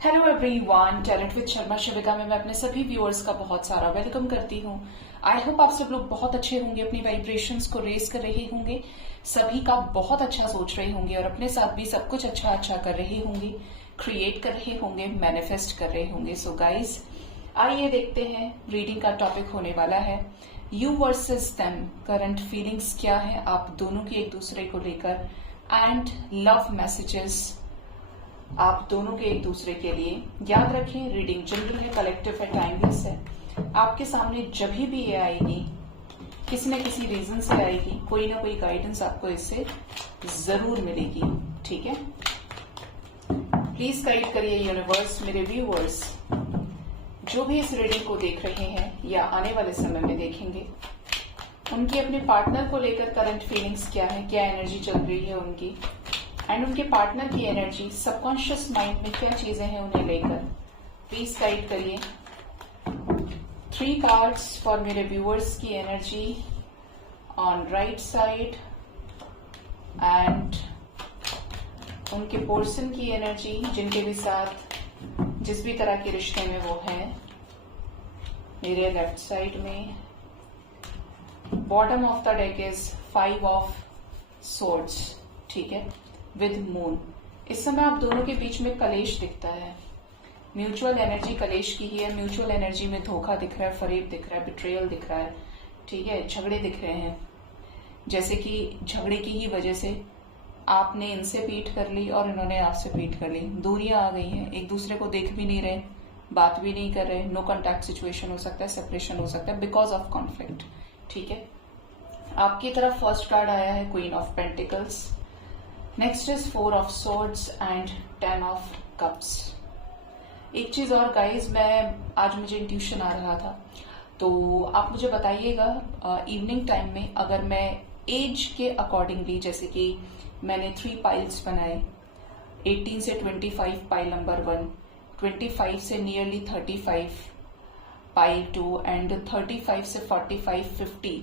Hello everyone, talent with Sharma Shivika में मैं अपने सभी व्यूअर्स का बहुत सारा वेलकम करती हूँ। आई होप आप सब लोग बहुत अच्छे होंगे, अपनी वाइब्रेशंस को रेज कर रहे होंगे, सभी का बहुत अच्छा सोच रहे होंगे और अपने साथ भी सब कुछ अच्छा अच्छा कर रहे होंगे, क्रिएट कर रहे होंगे, मैनिफेस्ट कर रहे होंगे। सो गाइज, आइए देखते हैं। रीडिंग का टॉपिक होने वाला है you versus them. Current feelings क्या है आप दोनों की एक दूसरे को लेकर, एंड लव मैसेजेस आप दोनों के एक दूसरे के लिए। याद रखें, रीडिंग जनरल है, कलेक्टिव है, टाइमलेस है। आपके सामने जब भी ये आएगी, किसी न किसी रीजन से आएगी, कोई ना कोई गाइडेंस आपको इससे जरूर मिलेगी। ठीक है, प्लीज गाइड करिए यूनिवर्स। मेरे व्यूअर्स जो भी इस रीडिंग को देख रहे हैं या आने वाले समय में देखेंगे, उनकी अपने पार्टनर को लेकर करंट फीलिंग्स क्या है, क्या एनर्जी चल रही है उनकी, एंड उनके पार्टनर की एनर्जी, सबकॉन्शियस माइंड में क्या चीजें हैं उन्हें लेकर, प्लीज गाइड करिए। 3 कार्ड्स फॉर मेरे व्यूअर्स की energy on right side, and उनके पर्सन की एनर्जी, जिनके भी साथ जिस भी तरह के रिश्ते में वो है, मेरे लेफ्ट साइड में। Bottom of the deck is 5 of swords. ठीक है, विद मून। इस समय आप दोनों के बीच में कलेश दिखता है। म्यूचुअल एनर्जी कलेश की ही है। म्यूचुअल एनर्जी में धोखा दिख रहा है, फरेब दिख रहा है, बिट्रेयल दिख रहा है। ठीक है, झगड़े दिख रहे हैं, जैसे कि झगड़े की ही वजह से आपने इनसे पीठ कर ली और इन्होंने आपसे पीठ कर ली। दूरियां आ गई हैं, एक दूसरे को देख भी नहीं रहे, बात भी नहीं कर रहे। नो कॉन्टैक्ट सिचुएशन हो सकता है, सेपरेशन हो सकता है बिकॉज ऑफ कॉन्फ्लिक्ट। ठीक है, आपकी तरफ फर्स्ट कार्ड आया है queen of pentacles, next is 4 of swords and 10 of cups. एक चीज और गाइज, आज मुझे इंट्यूशन आ रहा था, तो आप मुझे बताइएगा इवनिंग टाइम में, अगर मैं एज के अकॉर्डिंगली, जैसे कि मैंने 3 पाइल्स बनाए, 18 से 25 पाइल नंबर 1, 25 से नियरली 35 पाइल 2, एंड 35 से 45 50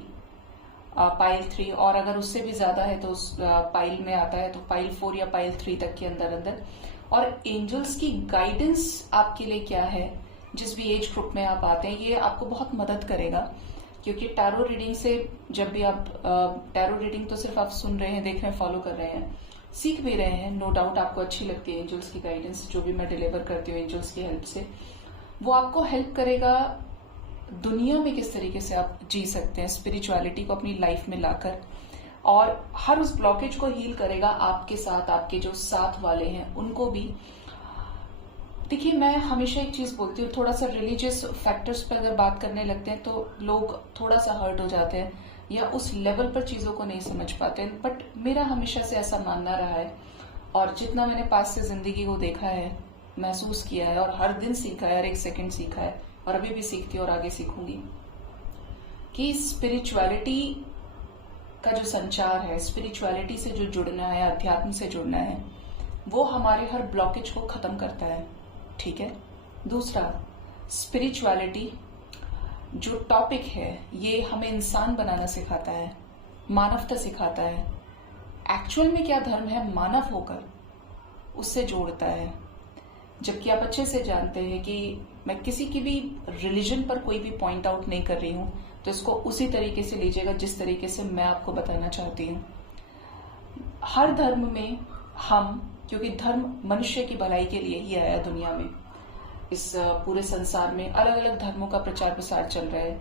पाइल 3, और अगर उससे भी ज्यादा है तो उस पाइल में आता है तो पाइल 4 या पाइल 3 तक के अंदर अंदर। और एंजल्स की गाइडेंस आपके लिए क्या है, जिस भी एज ग्रुप में आप आते हैं, ये आपको बहुत मदद करेगा। क्योंकि टैरो रीडिंग से जब भी आप टैरो रीडिंग तो सिर्फ आप सुन रहे हैं, देख रहे हैं, फॉलो कर रहे हैं, सीख भी रहे हैं, नो डाउट आपको अच्छी लगती है एंजल्स की गाइडेंस। जो भी मैं डिलीवर करती हूँ एंजल्स की हेल्प से, वो आपको हेल्प करेगा दुनिया में किस तरीके से आप जी सकते हैं, स्पिरिचुअलिटी को अपनी लाइफ में लाकर, और हर उस ब्लॉकेज को हील करेगा आपके साथ, आपके जो साथ वाले हैं उनको भी। देखिए, मैं हमेशा एक चीज बोलती हूँ, थोड़ा सा रिलीजियस फैक्टर्स पर अगर बात करने लगते हैं तो लोग थोड़ा सा हर्ट हो जाते हैं या उस लेवल पर चीजों को नहीं समझ पाते हैं। बट मेरा हमेशा से ऐसा मानना रहा है, और जितना मैंने पास से जिंदगी को देखा है, महसूस किया है, और हर दिन सीखा है, हर एक सेकंड सीखा है, और अभी भी सीखती हूँ और आगे सीखूंगी, कि स्पिरिचुअलिटी का जो संचार है, स्पिरिचुअलिटी से जो जुड़ना है, अध्यात्म से जुड़ना है, वो हमारे हर ब्लॉकेज को खत्म करता है। ठीक है, दूसरा, स्पिरिचुअलिटी जो टॉपिक है, ये हमें इंसान बनाना सिखाता है, मानवता सिखाता है। एक्चुअल में क्या धर्म है, मानव होकर उससे जोड़ता है। जबकि आप अच्छे से जानते हैं कि मैं किसी की भी रिलीजन पर कोई भी पॉइंट आउट नहीं कर रही हूं, तो इसको उसी तरीके से लीजिएगा जिस तरीके से मैं आपको बताना चाहती हूँ। हर धर्म में हम, क्योंकि धर्म मनुष्य की भलाई के लिए ही आया दुनिया में, इस पूरे संसार में अलग अलग धर्मों का प्रचार प्रसार चल रहा है,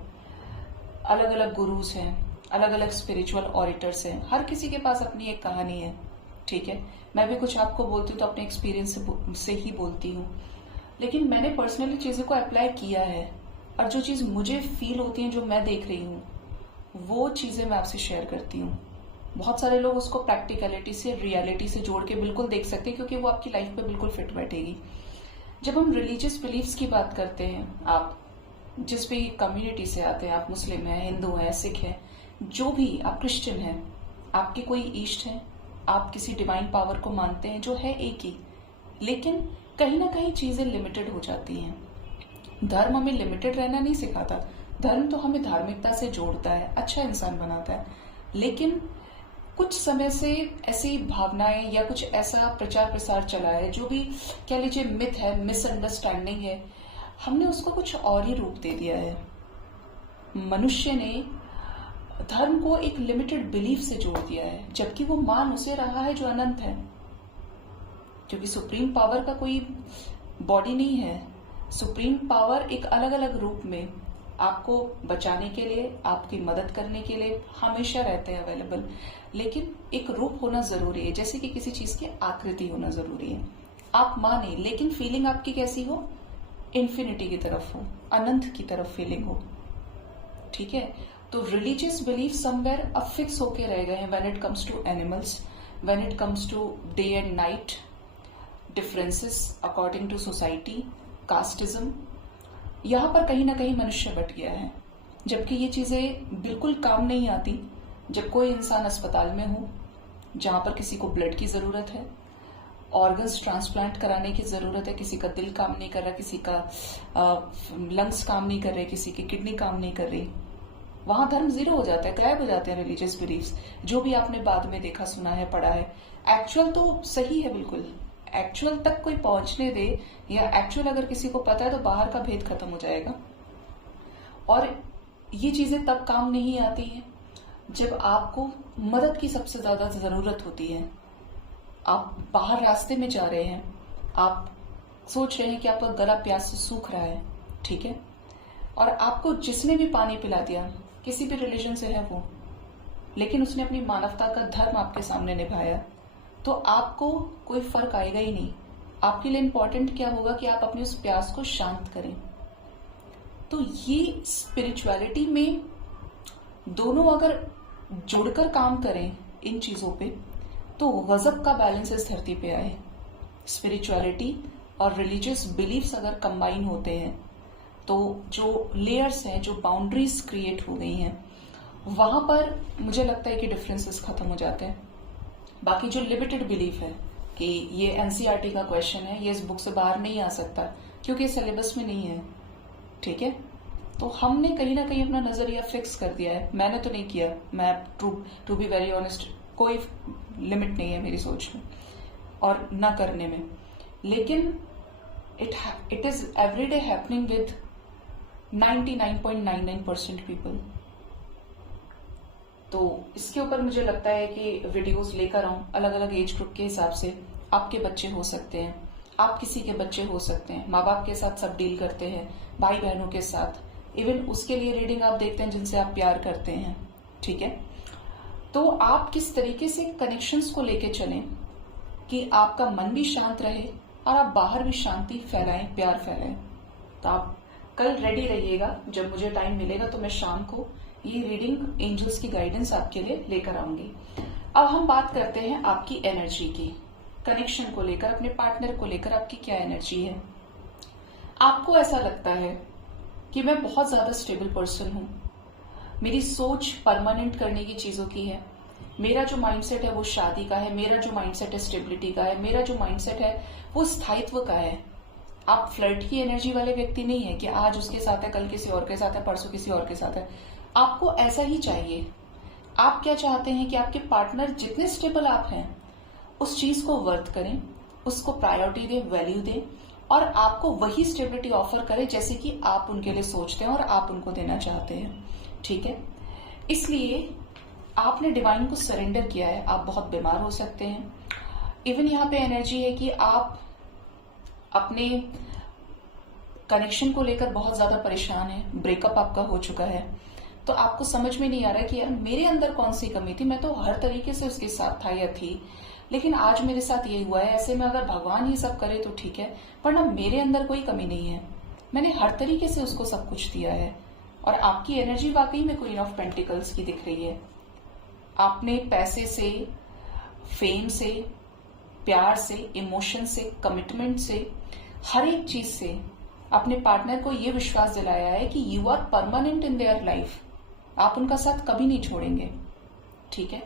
अलग अलग गुरुज हैं, अलग अलग स्पिरिचुअल ऑरिटर्स हैं, हर किसी के पास अपनी एक कहानी है। ठीक है, मैं भी कुछ आपको बोलती हूँ तो अपने एक्सपीरियंस से ही बोलती हूँ, लेकिन मैंने पर्सनली चीजों को अप्लाई किया है, और जो चीज मुझे फील होती है, जो मैं देख रही हूँ, वो चीजें मैं आपसे शेयर करती हूँ। बहुत सारे लोग उसको प्रैक्टिकलिटी से, रियलिटी से जोड़ के बिल्कुल देख सकते हैं, क्योंकि वो आपकी लाइफ पे बिल्कुल फिट बैठेगी। जब हम रिलीजियस बिलीफ्स की बात करते हैं, आप जिस भी कम्युनिटी से आते हैं, आप मुस्लिम हैं, हिंदू हैं, सिख हैं, जो भी, आप क्रिश्चियन हैं, आपके कोई ईष्ट हैं, आप किसी डिवाइन पावर को मानते हैं, जो है एक ही, लेकिन कहीं ना कहीं चीजें लिमिटेड हो जाती हैं। धर्म हमें लिमिटेड रहना नहीं सिखाता, धर्म तो हमें धार्मिकता से जोड़ता है, अच्छा इंसान बनाता है, लेकिन कुछ समय से ऐसी भावनाएं या कुछ ऐसा प्रचार प्रसार चला है, जो भी कह लीजिए मिथ है, मिसअंडरस्टैंडिंग है, हमने उसको कुछ और ही रूप दे दिया है। मनुष्य ने धर्म को एक लिमिटेड बिलीफ से जोड़ दिया है, जबकि वो मान उसे रहा है जो अनंत है, क्योंकि सुप्रीम पावर का कोई बॉडी नहीं है। सुप्रीम पावर एक अलग अलग रूप में आपको बचाने के लिए, आपकी मदद करने के लिए हमेशा रहते हैं अवेलेबल, लेकिन एक रूप होना जरूरी है, जैसे कि किसी चीज की आकृति होना जरूरी है। आप माने, लेकिन फीलिंग आपकी कैसी हो, इन्फिनिटी की तरफ हो, अनंत की तरफ फीलिंग हो। ठीक है, तो रिलीजियस बिलीफ समवेयर अब फिक्स होके रह गए हैं when it comes to animals, when it comes to day and night differences according to society, casteism. यहां पर कहीं ना कहीं मनुष्य बट गया है, जबकि ये चीजें बिल्कुल काम नहीं आती जब कोई इंसान अस्पताल में हो, जहां पर किसी को ब्लड की जरूरत है, ऑर्गन्स ट्रांसप्लांट कराने की जरूरत है, किसी का दिल काम नहीं कर रहा, किसी का लंग्स काम नहीं कर रहे, किसी की किडनी काम नहीं कर रही। वहां धर्म जीरो हो जाता है, गायब हो जाते हैं रिलीजियस बिलीफ्स, जो भी आपने बाद में देखा, सुना है, पढ़ा है। एक्चुअल तो सही है बिल्कुल, एक्चुअल तक कोई पहुंचने दे, या एक्चुअल अगर किसी को पता है तो बाहर का भेद खत्म हो जाएगा। और ये चीजें तब काम नहीं आती हैं जब आपको मदद की सबसे ज्यादा जरूरत होती है। आप बाहर रास्ते में जा रहे हैं, आप सोच रहे हैं कि आपका गला प्यास से सूख रहा है, ठीक है, और आपको जिसने भी पानी पिला दिया, किसी भी रिलीजन से है वो, लेकिन उसने अपनी मानवता का धर्म आपके सामने निभाया, तो आपको कोई फर्क आएगा ही नहीं। आपके लिए इंपॉर्टेंट क्या होगा कि आप अपनी उस प्यास को शांत करें। तो ये स्पिरिचुअलिटी में दोनों अगर जुड़कर काम करें इन चीजों पे, तो गजब का बैलेंस इस धरती पे आए। स्पिरिचुअलिटी और रिलीजियस बिलीफ्स अगर कंबाइन होते हैं, तो जो लेयर्स हैं, जो बाउंड्रीज क्रिएट हो गई हैं, वहां पर मुझे लगता है कि डिफरेंसेस खत्म हो जाते हैं। बाकी जो लिमिटेड बिलीफ है कि ये एनसीईआरटी का क्वेश्चन है, ये इस बुक से बाहर नहीं आ सकता क्योंकि सिलेबस में नहीं है, ठीक है, तो हमने कहीं ना कहीं अपना नजरिया फिक्स कर दिया है। मैंने तो नहीं किया, मैं टू बी वेरी ऑनेस्ट, कोई लिमिट नहीं है मेरी सोच में और ना करने में, लेकिन it is everyday happening with 99.99% people. तो इसके ऊपर मुझे लगता है कि वीडियोस लेकर आऊं अलग अलग एज ग्रुप के हिसाब से। आपके बच्चे हो सकते हैं, आप किसी के बच्चे हो सकते हैं, माँ बाप के साथ सब डील करते हैं, भाई बहनों के साथ, इवन उसके लिए रीडिंग आप देखते हैं जिनसे आप प्यार करते हैं, ठीक है। तो आप किस तरीके से कनेक्शंस को लेके चलें कि आपका मन भी शांत रहे और आप बाहर भी शांति फैलाएं, प्यार फैलाएं। तो आप कल रेडी रहिएगा, जब मुझे टाइम मिलेगा तो मैं शाम को ये रीडिंग एंजल्स की गाइडेंस आपके लिए लेकर आऊंगी। अब हम बात करते हैं आपकी एनर्जी की, कनेक्शन को लेकर, अपने पार्टनर को लेकर आपकी क्या एनर्जी है। आपको ऐसा लगता है कि मैं बहुत ज्यादा स्टेबल पर्सन हूं, मेरी सोच परमानेंट करने की चीजों की है, मेरा जो माइंडसेट है वो शादी का है, मेरा जो माइंडसेट है स्टेबिलिटी का है, मेरा जो माइंडसेट है वो स्थायित्व का है। आप फ्लर्ट की एनर्जी वाले व्यक्ति नहीं है कि आज उसके साथ है, कल किसी और के साथ है, परसों किसी और के साथ है। आपको ऐसा ही चाहिए। आप क्या चाहते हैं कि आपके पार्टनर जितने स्टेबल आप हैं उस चीज को वर्थ करें, उसको प्रायोरिटी दें, वैल्यू दें, और आपको वही स्टेबिलिटी ऑफर करें जैसे कि आप उनके लिए सोचते हैं और आप उनको देना चाहते हैं, ठीक है। इसलिए आपने डिवाइन को सरेंडर किया है। आप बहुत बीमार हो सकते हैं, इवन यहाँ पे एनर्जी है कि आप अपने कनेक्शन को लेकर बहुत ज्यादा परेशान हैं, ब्रेकअप आपका हो चुका है, तो आपको समझ में नहीं आ रहा कि यार मेरे अंदर कौन सी कमी थी, मैं तो हर तरीके से उसके साथ था या थी, लेकिन आज मेरे साथ ये हुआ है। ऐसे में अगर भगवान ही सब करे तो ठीक है, वरना मेरे अंदर कोई कमी नहीं है, मैंने हर तरीके से उसको सब कुछ दिया है। और आपकी एनर्जी वाकई में क्वीन ऑफ पेंटिकल्स की दिख रही है। आपने पैसे से, फेम से, प्यार से, इमोशन से, कमिटमेंट से, हर एक चीज से अपने पार्टनर को यह विश्वास दिलाया है कि you are permanent in their life, आप उनका साथ कभी नहीं छोड़ेंगे, ठीक है।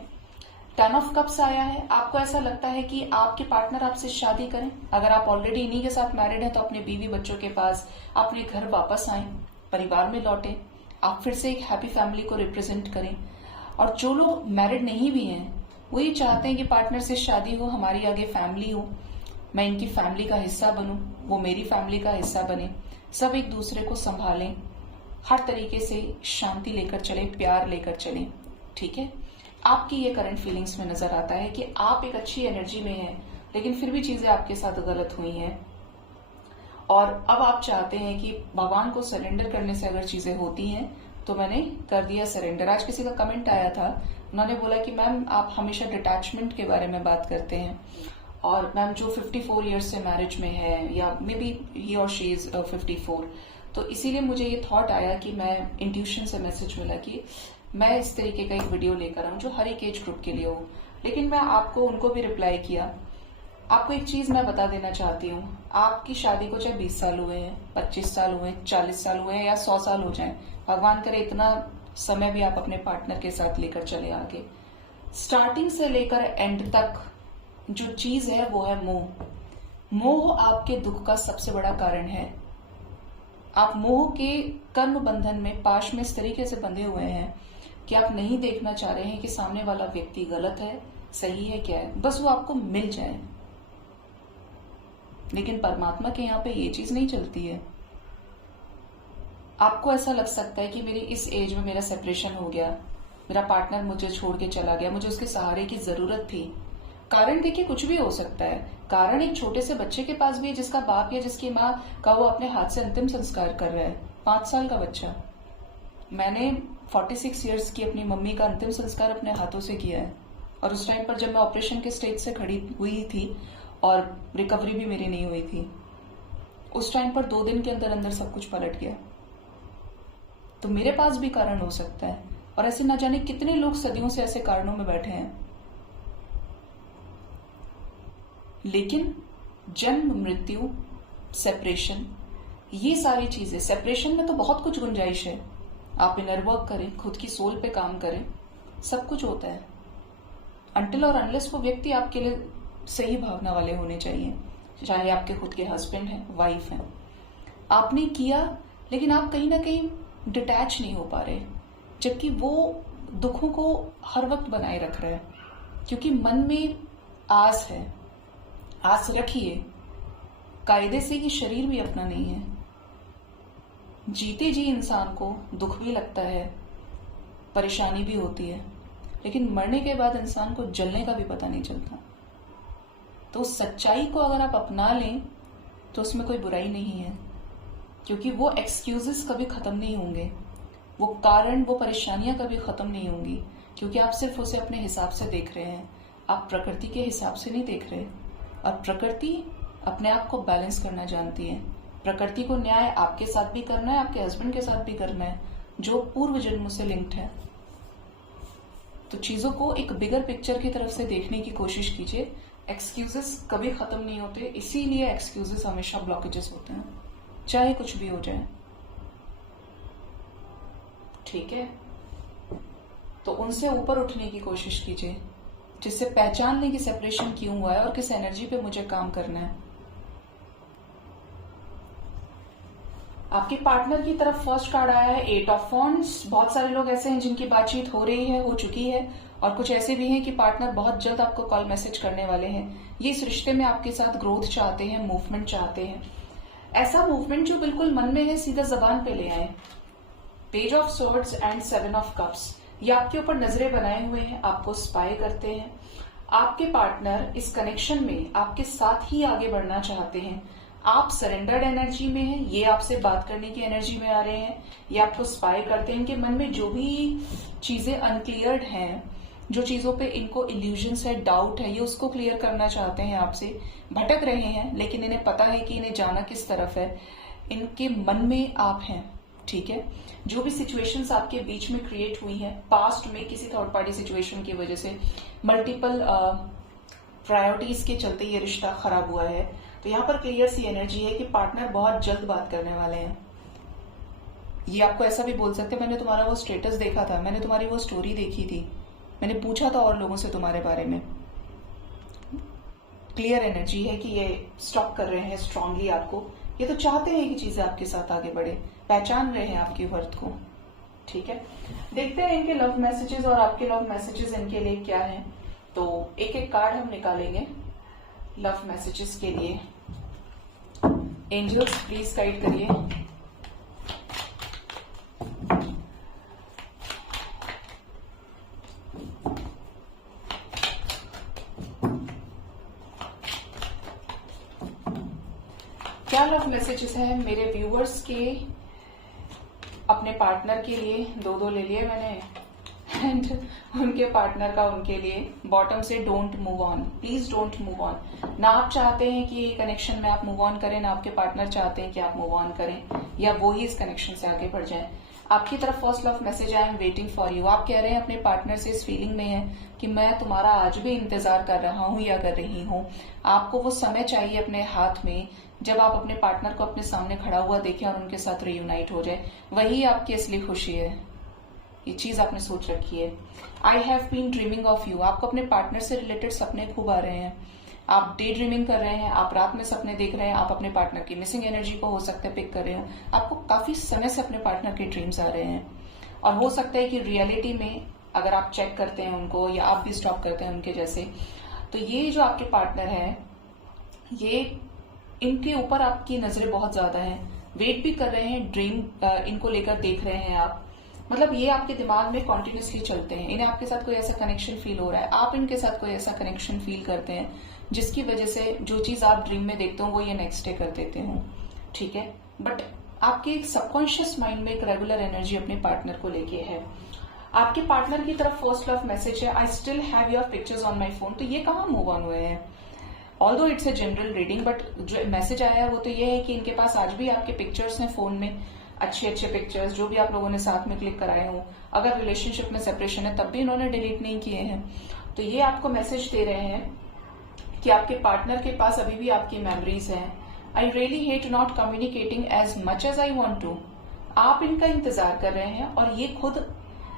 टर्न ऑफ कप्स आया है। आपको ऐसा लगता है कि आपके पार्टनर आपसे शादी करें। अगर आप ऑलरेडी इन्हीं के साथ मैरिड हैं तो अपने बीवी बच्चों के पास, अपने घर वापस आए, परिवार में लौटें, आप फिर से एक हैप्पी फैमिली को रिप्रेजेंट करें। और जो लोग मैरिड नहीं भी हैं, वो ये चाहते हैं कि पार्टनर से शादी हो, हमारी आगे फैमिली हो, मैं इनकी फैमिली का हिस्सा बनूं, वो मेरी फैमिली का हिस्सा बने, सब एक दूसरे को संभालें, हर तरीके से शांति लेकर चलें, प्यार लेकर चलें। ठीक है, आपकी ये करंट फीलिंग्स में नजर आता है कि आप एक अच्छी एनर्जी में हैं, लेकिन फिर भी चीजें आपके साथ गलत हुई हैं और अब आप चाहते हैं कि भगवान को सरेंडर करने से अगर चीजें होती हैं तो मैंने कर दिया सरेंडर। आज किसी का कमेंट आया था, उन्होंने बोला कि मैम आप हमेशा डिटैचमेंट के बारे में बात करते हैं और मैम जो 54 ईयर्स से मैरिज में है या मे बी ही और शी इज 54, तो इसीलिए मुझे ये थॉट आया कि मैं इंट्यूशन से मैसेज मिला कि मैं इस तरीके का एक वीडियो लेकर आऊं जो हर एक एज ग्रुप के लिए हो। लेकिन मैं आपको उनको भी रिप्लाई किया। आपको एक चीज मैं बता देना चाहती हूँ, आपकी शादी को चाहे 20 साल हुए हैं, 25 साल हुए हैं, 40 साल हुए हैं या 100 साल हो जाएं, भगवान करे इतना समय भी आप अपने पार्टनर के साथ लेकर चले आगे। स्टार्टिंग से लेकर एंड तक जो चीज है वो है मोह। मोह आपके दुख का सबसे बड़ा कारण है। आप मोह के कर्म बंधन में, पाश में इस तरीके से बंधे हुए हैं कि आप नहीं देखना चाह रहे हैं कि सामने वाला व्यक्ति गलत है, सही है, क्या है, बस वो आपको मिल जाए। लेकिन परमात्मा के यहाँ पे ये चीज नहीं चलती है। आपको ऐसा लग सकता है कि मेरी इस एज में मेरा सेपरेशन हो गया, मेरा पार्टनर मुझे छोड़ के चला गया, मुझे उसके सहारे की जरूरत थी। कारण देखिए कुछ भी हो सकता है। कारण एक छोटे से बच्चे के पास भी है जिसका बाप या जिसकी माँ का वो अपने हाथ से अंतिम संस्कार कर रहा है। 5 साल का बच्चा, मैंने 46 ईयर्स की अपनी मम्मी का अंतिम संस्कार अपने हाथों से किया है और उस टाइम पर जब मैं ऑपरेशन के स्टेज से खड़ी हुई थी और रिकवरी भी मेरी नहीं हुई थी, उस टाइम पर 2 दिन के अंदर अंदर सब कुछ पलट गया। तो मेरे पास भी कारण हो सकता है और ऐसे ना जाने कितने लोग सदियों से ऐसे कारणों में बैठे हैं। लेकिन जन्म, मृत्यु, सेपरेशन, ये सारी चीजें, सेपरेशन में तो बहुत कुछ गुंजाइश है। आप इनर वर्क करें, खुद की सोल पे काम करें, सब कुछ होता है। अनटिल और अनलेस वो व्यक्ति आपके लिए सही भावना वाले होने चाहिए, चाहे आपके खुद के हस्बैंड हैं, वाइफ हैं। आपने किया लेकिन आप कहीं ना कहीं डिटैच नहीं हो पा रहे, जबकि वो दुखों को हर वक्त बनाए रख रहा है, क्योंकि मन में आस है। आस रखिए, कायदे से ये शरीर भी अपना नहीं है। जीते जी इंसान को दुख भी लगता है, परेशानी भी होती है, लेकिन मरने के बाद इंसान को जलने का भी पता नहीं चलता। तो सच्चाई को अगर आप अपना लें तो उसमें कोई बुराई नहीं है, क्योंकि वो एक्सक्यूजेस कभी खत्म नहीं होंगे, वो कारण, वो परेशानियां कभी खत्म नहीं होंगी, क्योंकि आप सिर्फ उसे अपने हिसाब से देख रहे हैं, आप प्रकृति के हिसाब से नहीं देख रहे। और प्रकृति अपने आप को बैलेंस करना जानती है। प्रकृति को न्याय आपके साथ भी करना है, आपके हस्बैंड के साथ भी करना है, जो पूर्व जन्मों से लिंक्ड है। तो चीजों को एक बिगर पिक्चर की तरफ से देखने की कोशिश कीजिए। एक्सक्यूजेस कभी खत्म नहीं होते, इसीलिए एक्सक्यूजेस हमेशा ब्लॉकेजेस होते हैं, चाहे कुछ भी हो जाए। ठीक है, तो उनसे ऊपर उठने की कोशिश कीजिए, जिससे पहचान लें कि सेपरेशन क्यों हुआ है और किस एनर्जी पे मुझे काम करना है। आपके पार्टनर की तरफ फर्स्ट कार्ड आया है 8 ऑफ वॉन्ड्स। बहुत सारे लोग ऐसे हैं जिनकी बातचीत हो रही है, हो चुकी है, और कुछ ऐसे भी हैं कि पार्टनर बहुत जल्द आपको कॉल मैसेज करने वाले हैं। ये इस रिश्ते में आपके साथ ग्रोथ चाहते हैं, मूवमेंट चाहते हैं, ऐसा मूवमेंट जो बिल्कुल मन में है सीधा जबान पे ले आए। Page of swords and 7 of cups, ये आपके ऊपर नजरें बनाए हुए हैं, आपको स्पाई करते हैं। आपके पार्टनर इस कनेक्शन में आपके साथ ही आगे बढ़ना चाहते हैं। आप सरेंडर्ड एनर्जी में हैं, ये आपसे बात करने की एनर्जी में आ रहे हैं, ये आपको स्पाई करते हैं। इनके मन में जो भी चीजें अनक्लियर्ड हैं, जो चीजों पे इनको इल्यूजन्स है, डाउट है, ये उसको क्लियर करना चाहते हैं, आपसे भटक रहे हैं, लेकिन इन्हें पता है कि इन्हें जाना किस तरफ है। इनके मन में आप हैं। ठीक है, जो भी सिचुएशंस आपके बीच में क्रिएट हुई है पास्ट में किसी थर्ड पार्टी सिचुएशन की वजह से, मल्टीपल प्रायोरिटीज के चलते ये रिश्ता खराब हुआ है, तो यहाँ पर क्लियर सी एनर्जी है कि पार्टनर बहुत जल्द बात करने वाले हैं। ये आपको ऐसा भी बोल सकते हैं, मैंने तुम्हारा वो स्टेटस देखा था, मैंने तुम्हारी वो स्टोरी देखी थी, मैंने पूछा था और लोगों से तुम्हारे बारे में। क्लियर एनर्जी है कि ये स्टॉक कर रहे हैं स्ट्रांगली आपको। ये तो चाहते हैं कि चीजें आपके साथ आगे बढ़े, पहचान रहे हैं आपकी वर्थ को। ठीक है, देखते हैं इनके लव मैसेजेस और आपके लव मैसेजेस इनके लिए क्या हैं। तो एक एक कार्ड हम निकालेंगे लव मैसेजेस के लिए। एंजल्स प्लीज गाइड करिए। क्या लव मैसेजेस हैं मेरे व्यूअर्स के अपने पार्टनर के लिए? दो ले लिए मैंने, एंड उनके पार्टनर का उनके लिए। बॉटम से don't move on, please don't move on. ना आप चाहते हैं कि ये कनेक्शन में आप मूव ऑन करें, ना आपके पार्टनर चाहते हैं कि आप मूव ऑन करें या वो ही इस कनेक्शन से आगे बढ़ जाएं। आपकी तरफ first love message I am waiting for you. आप कह रहे हैं अपने पार्टनर से इस फीलिंग में है कि मैं तुम्हारा आज भी इंतजार कर रहा हूं या कर रही हूं। आपको वो समय चाहिए अपने हाथ में जब आप अपने पार्टनर को अपने सामने खड़ा हुआ देखें और उनके साथ रियूनाइट हो जाए। वही आपकी असली खुशी है। ये चीज आपने सोच रखी है। I have been dreaming of you. आपको अपने पार्टनर से रिलेटेड सपने खूब आ रहे हैं। आप डे ड्रीमिंग कर रहे हैं, आप रात में सपने देख रहे हैं, आप अपने पार्टनर की मिसिंग एनर्जी को हो सकता है पिक कर रहे हो। आपको काफी समय से अपने पार्टनर के ड्रीम्स आ रहे हैं और हो सकता है कि रियलिटी में अगर आप चेक करते हैं उनको या आप भी स्टॉप करते हैं उनके जैसे, तो ये जो आपके पार्टनर है ये इनके ऊपर आपकी नजरें बहुत ज्यादा है। वेट भी कर रहे हैं, ड्रीम इनको लेकर देख रहे हैं आप। मतलब ये आपके दिमाग में कॉन्टिन्यूसली चलते हैं। इन्हें आपके साथ कोई ऐसा कनेक्शन फील हो रहा है, आप इनके साथ कोई ऐसा कनेक्शन फील करते हैं जिसकी वजह से जो चीज आप ड्रीम में देखते हो वो ये नेक्स्ट डे कर देते हो। ठीक है, बट आपके एक सबकॉन्शियस माइंड में एक रेगुलर एनर्जी अपने पार्टनर को लेके है। आपके पार्टनर की तरफ फर्स्ट लव मैसेज है I still have your pictures on my phone. तो ये कहाँ मूव ऑन हुए हैं? Although it's a general reading, but जो मैसेज आया है वो तो ये है कि इनके पास आज भी आपके पिक्चर्स हैं फोन में, अच्छे अच्छे पिक्चर्स जो भी आप लोगों ने साथ में क्लिक कराए हो। अगर रिलेशनशिप में सेपरेशन है तब भी इन्होंने डिलीट नहीं किए हैं। तो ये आपको मैसेज दे रहे हैं कि आपके पार्टनर के पास अभी भी आपकी मेमोरीज हैं। I really hate not communicating as much as I want to. आप इनका इंतजार कर रहे हैं और ये खुद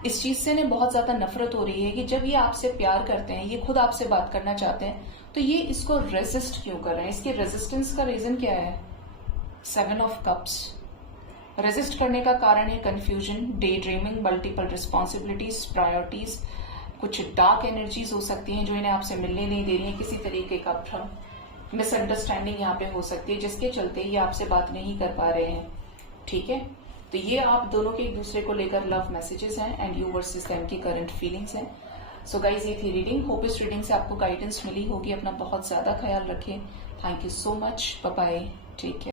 इस चीज से इन्हें बहुत ज्यादा नफरत हो रही है कि जब ये आपसे प्यार करते हैं, ये खुद आपसे बात करना चाहते हैं, तो ये इसको रेजिस्ट क्यों कर रहे हैं? इसके रेजिस्टेंस का रीजन क्या है? 7 ऑफ कप्स। रेजिस्ट करने का कारण है confusion, day dreaming, multiple responsibilities, priorities, कुछ डार्क एनर्जीज हो सकती हैं जो इन्हें आपसे मिलने नहीं दे रही है। किसी तरीके का भ्रम, मिसअंडरस्टैंडिंग यहाँ पे हो सकती है जिसके चलते ये आपसे बात नहीं कर पा रहे हैं। ठीक है, तो ये आप दोनों के एक दूसरे को लेकर लव मैसेजेस हैं एंड यू वर्सेस देम की करंट फीलिंग्स हैं। सो गाइज ये थी रीडिंग। होप इस रीडिंग से आपको गाइडेंस मिली होगी। अपना बहुत ज्यादा ख्याल रखें। Thank you so much. Bye bye, take care.